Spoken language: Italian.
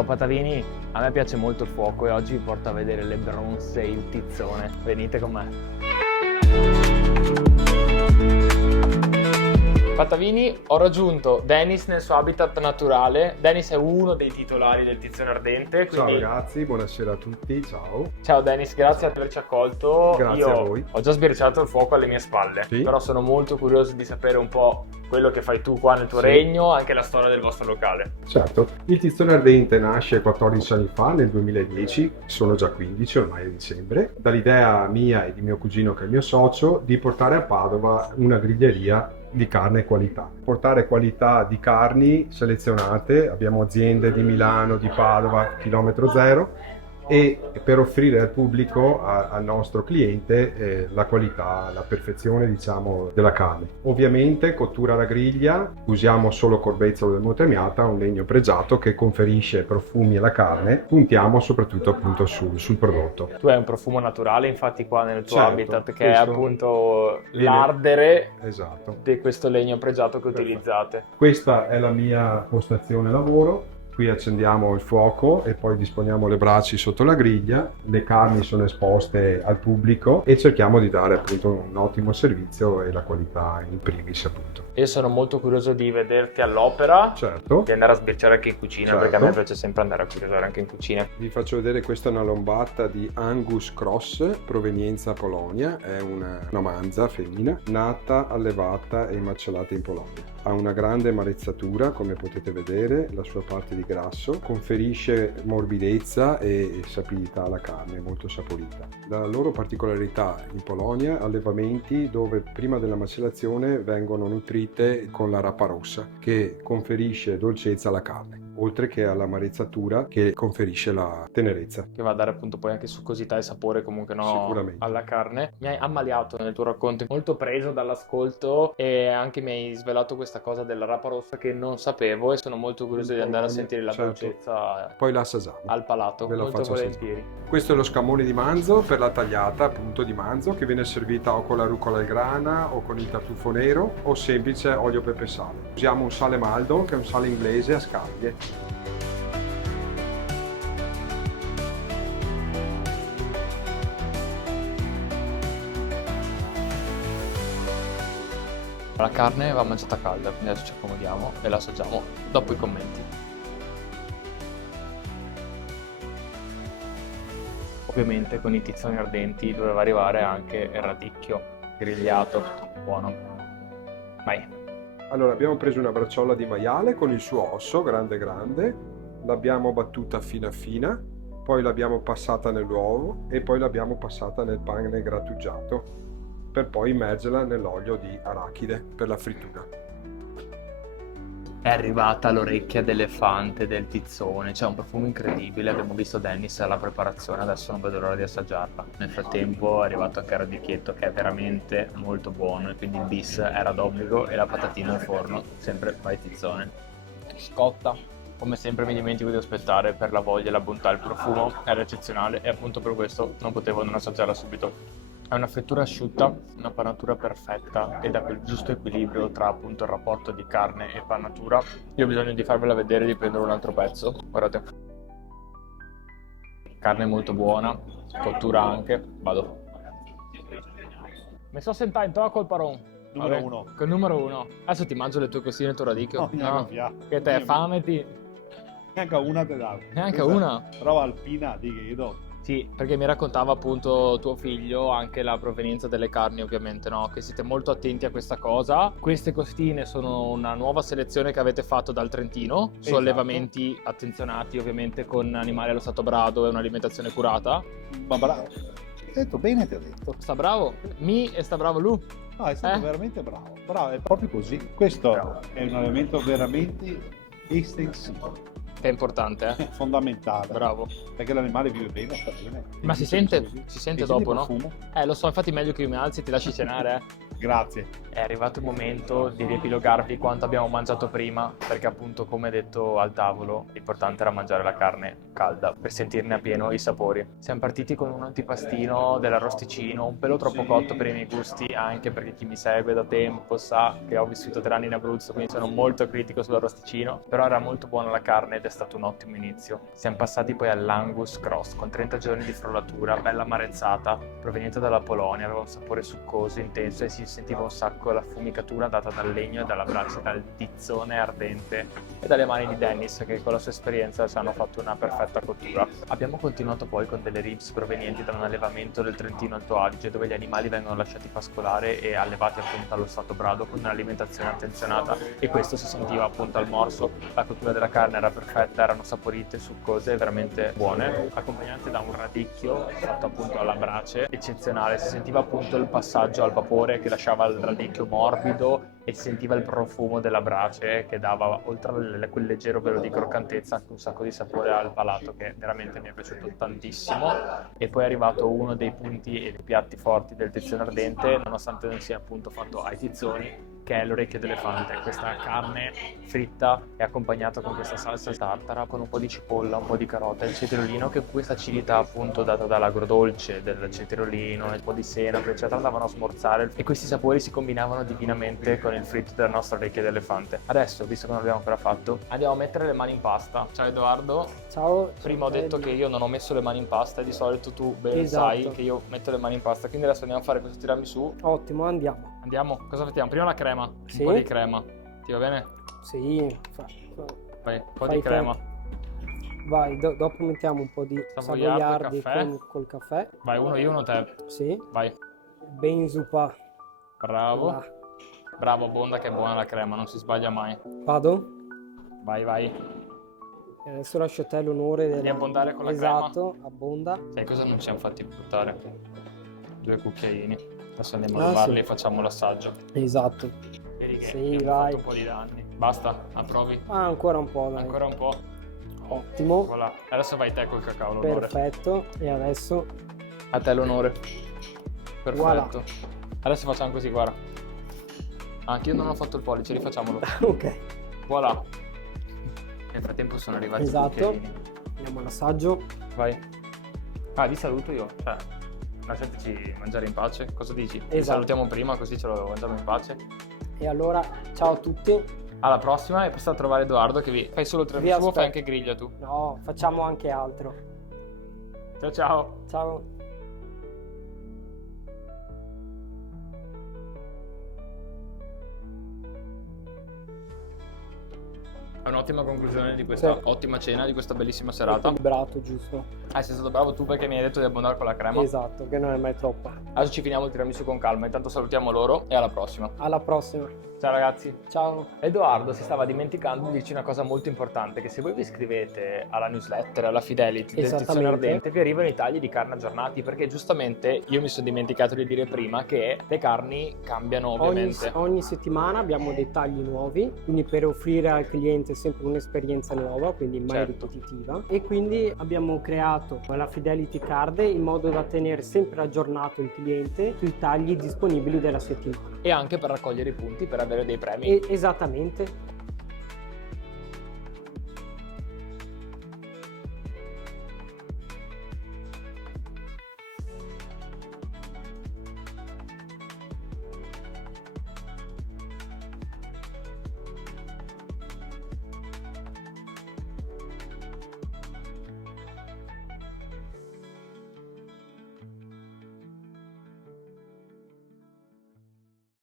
Ciao Patavini, a me piace molto il fuoco e oggi vi porto a vedere le bronze e il tizzone. Venite con me. Patavini, ho raggiunto Dennis nel suo habitat naturale. Dennis è uno dei titolari del Tizzone Ardente. Ciao Quindi... ragazzi, buonasera a tutti, ciao. Ciao Dennis, grazie per averci accolto. Grazie a voi. Ho già sbirciato il fuoco alle mie spalle, Sì. Però sono molto curioso di sapere un po' quello che fai tu qua nel tuo Sì. regno, anche la storia del vostro locale. Certo, il Tizzone Ardente nasce 14 anni fa, nel 2010, sono già 15, ormai è dicembre, dall'idea mia e di mio cugino che è il mio socio di portare a Padova una griglieria di carne e qualità. Portare qualità di carni selezionate, abbiamo aziende di Milano, di Padova, chilometro zero, e per offrire al pubblico, al nostro cliente, la qualità, la perfezione diciamo della carne. Ovviamente cottura alla griglia, usiamo solo corbezzolo del Montemata, un legno pregiato che conferisce profumi alla carne, puntiamo soprattutto appunto sul prodotto. Tu hai un profumo naturale, infatti qua nel tuo Certo, habitat, che è questo appunto viene- l'ardere Esatto. di questo legno pregiato che Perfetto. utilizzate. Questa è la mia postazione lavoro. Qui accendiamo il fuoco e poi disponiamo le braci sotto la griglia, le carni sono esposte al pubblico e cerchiamo di dare appunto un ottimo servizio e la qualità in primis appunto. Io sono molto curioso di vederti all'opera, Certo, di andare a sbirciare anche in cucina, Certo. perché a me piace sempre andare a curiosare anche in cucina. vi faccio vedere, questa è una lombata di Angus Cross, provenienza Polonia, è una manza femmina, nata, allevata e macellata in Polonia. Ha una grande marezzatura, come potete vedere, la sua parte di grasso conferisce morbidezza e sapidità alla carne, molto saporita. La loro particolarità in Polonia, allevamenti dove prima della macellazione vengono nutrite con la rapa rossa, che conferisce dolcezza alla carne, oltre che alla marezzatura che conferisce la tenerezza. Che va a dare appunto poi anche succosità e sapore comunque Sicuramente. alla carne. Mi hai ammaliato nel tuo racconto, molto preso dall'ascolto, e anche mi hai svelato questa cosa della rapa rossa che non sapevo, e sono molto curioso di andare a sentire la Certo. dolcezza Poi la assaggiamo. al palato, Ve la molto faccio volentieri. Questo è lo scammone di manzo per la tagliata appunto di manzo, che viene servita o con la rucola al grana o con il tartufo nero o semplice olio pepe sale. Usiamo un sale Maldon, che è un sale inglese a scaglie. La carne va mangiata calda, quindi adesso ci accomodiamo e la assaggiamo dopo i commenti. Ovviamente con i tizzoni ardenti doveva arrivare anche il radicchio grigliato, buono. Vai. Allora abbiamo preso una bracciola di maiale con il suo osso grande grande, l'abbiamo battuta fina fina, poi l'abbiamo passata nell'uovo e poi l'abbiamo passata nel pane grattugiato, per poi immergerla nell'olio di arachide per la frittura. È arrivata l'orecchia d'elefante del tizzone, c'è un profumo incredibile. Abbiamo visto Dennis alla preparazione, adesso non vedo l'ora di assaggiarla. Nel frattempo è arrivato anche il radicchietto, che è veramente molto buono, e quindi il bis era d'obbligo e la patatina al forno, sempre vai tizzone. Scotta, come sempre mi dimentico di aspettare per la voglia e la bontà. Il profumo era eccezionale e appunto per questo non potevo non assaggiarla subito. È una frittura asciutta, una pannatura perfetta ed ha quel giusto equilibrio tra appunto il rapporto di carne e pannatura. Io ho bisogno di farvela vedere e di prendere un altro pezzo. Guardate. Carne molto buona, cottura anche. Vado. Mi sto sentendo col paron. Numero Vabbè, uno. col numero uno. Adesso ti mangio le tue costine e il tuo radicchio. No, via. Che te fame ti... Neanche una te dà. Neanche una? Roba alpina di Ghedo. Sì, perché mi raccontava appunto tuo figlio anche la provenienza delle carni, ovviamente, no? Che siete molto attenti a questa cosa. Queste costine sono una nuova selezione che avete fatto dal Trentino, su Esatto. allevamenti attenzionati, ovviamente con animali allo stato brado e un'alimentazione curata. Ma bravo. Hai detto bene, ti ho detto. Sta bravo mi e sta bravo lui. No, è stato Eh? veramente bravo. Bravo, è proprio così. Questo Bravo. è un elemento veramente estensivo, Che è importante, eh? fondamentale. Bravo. Perché l'animale vive bene, sta bene. Ma si Quindi sente? così. Si sente E dopo, il no? profumo? Lo so, infatti meglio che io mi alzi e ti lasci cenare, eh. Grazie. È arrivato il momento di riepilogarvi quanto abbiamo mangiato prima, perché appunto, come detto al tavolo, l'importante era mangiare la carne calda per sentirne appieno i sapori. Siamo partiti con un antipastino dell'arrosticino, un pelo troppo cotto per i miei gusti, anche perché chi mi segue da tempo sa che ho vissuto 3 anni in Abruzzo, quindi sono molto critico sull'arrosticino, però era molto buona la carne ed è stato un ottimo inizio. Siamo passati poi all'Angus Cross, con 30 giorni di frullatura, bella amarezzata, proveniente dalla Polonia, aveva un sapore succoso, intenso e si sentiva un sacco la fumicatura data dal legno e dalla brace, dal tizzone ardente e dalle mani di Dennis, che con la sua esperienza ci hanno fatto una perfetta cottura. Abbiamo continuato poi con delle ribs provenienti da un allevamento del Trentino Alto Adige, dove gli animali vengono lasciati pascolare e allevati appunto allo stato brado con un'alimentazione attenzionata, e questo si sentiva appunto al morso. La cottura della carne era perfetta, erano saporite, succose e veramente buone, accompagnate da un radicchio fatto appunto alla brace eccezionale. Si sentiva appunto il passaggio al vapore che lasciava il radicchio morbido e si sentiva il profumo della brace che dava, oltre a quel leggero velo di croccantezza, anche un sacco di sapore al palato che veramente mi è piaciuto tantissimo. E poi è arrivato uno dei punti e dei piatti forti del tizzone ardente, nonostante non sia appunto fatto ai tizzoni, che è l'orecchio d'elefante, questa carne fritta e accompagnata con questa salsa tartara con un po' di cipolla, un po' di carota e il cetriolino, che questa acidità appunto data dall'agrodolce del cetriolino e un po' di senape eccetera andavano a smorzare, e questi sapori si combinavano divinamente con il fritto della nostra orecchia d'elefante. Adesso, visto che non l'abbiamo ancora fatto, andiamo a mettere le mani in pasta. Ciao Edoardo. Ciao. Prima ho detto che io non ho messo le mani in pasta e di solito tu ben Esatto. sai che io metto le mani in pasta, quindi adesso andiamo a fare questo tiramisù. Ottimo, andiamo. Andiamo, cosa facciamo? Prima la crema, Sì. un po' di crema, ti va bene? Sì, Vai, un po' fai di crema. Vai, dopo mettiamo un po' di Savoiardi, savoiardi caffè. col caffè. Vai, uno io, uno te. Sì, Vai, ben zuppa. bravo. Là. Bravo Bonda, che è buona la crema, non si sbaglia mai. Vado? Vai, vai. E adesso lascio a te l'onore Di abbondare con la crema. Esatto, abbonda. Sai cosa non ci siamo fatti buttare? 2 cucchiaini. Adesso andiamo a Ah, lavarli sì. e facciamo l'assaggio. Esatto. Vedi che Sì, abbiamo vai. fatto un po' di danni. Basta, approvi? Ah, ancora un po', dai. Ancora un po'. Ottimo. Voilà. Adesso vai te col cacao, l'onore. Perfetto. E adesso A te l'onore. Perfetto. Voilà. Adesso facciamo così, guarda. Anche io non ho fatto il pollice, rifacciamolo. ok. Voilà. Nel frattempo sono arrivati i Esatto. cucchiaini. Andiamo all'assaggio. Vai. Ah, vi saluto io. Cioè, lasciateci mangiare in pace. Cosa dici? Vi Esatto. salutiamo prima, così ce lo mangiamo in pace. E allora, ciao a tutti. Alla prossima, e passate a trovare Edoardo che vi fai solo Vi tiramisù o fai aspetto. anche griglia tu. No, facciamo anche altro. Ciao ciao. Ciao. È un'ottima conclusione di questa Sì. ottima cena, di questa bellissima serata. Equilibrato, giusto? Sei stato bravo tu perché mi hai detto di abbondare con la crema. Esatto, che non è mai troppa. Adesso ci finiamo il tiramisù con calma. Intanto salutiamo loro e alla prossima. Alla prossima. Ciao ragazzi. Ciao. Edoardo si stava dimenticando di dirci una cosa molto importante, che se voi vi iscrivete alla newsletter, alla Fidelity del Tizzone Esattamente. Ardente, vi arrivano i tagli di carne aggiornati, perché giustamente io mi sono dimenticato di dire prima che le carni cambiano ovviamente. Ogni settimana abbiamo dei tagli nuovi, quindi per offrire al cliente sempre un'esperienza nuova, quindi mai Certo. ripetitiva. E quindi abbiamo creato la Fidelity Card in modo da tenere sempre aggiornato il cliente sui tagli disponibili della settimana. E anche per raccogliere i punti per avere dei premi. Esattamente.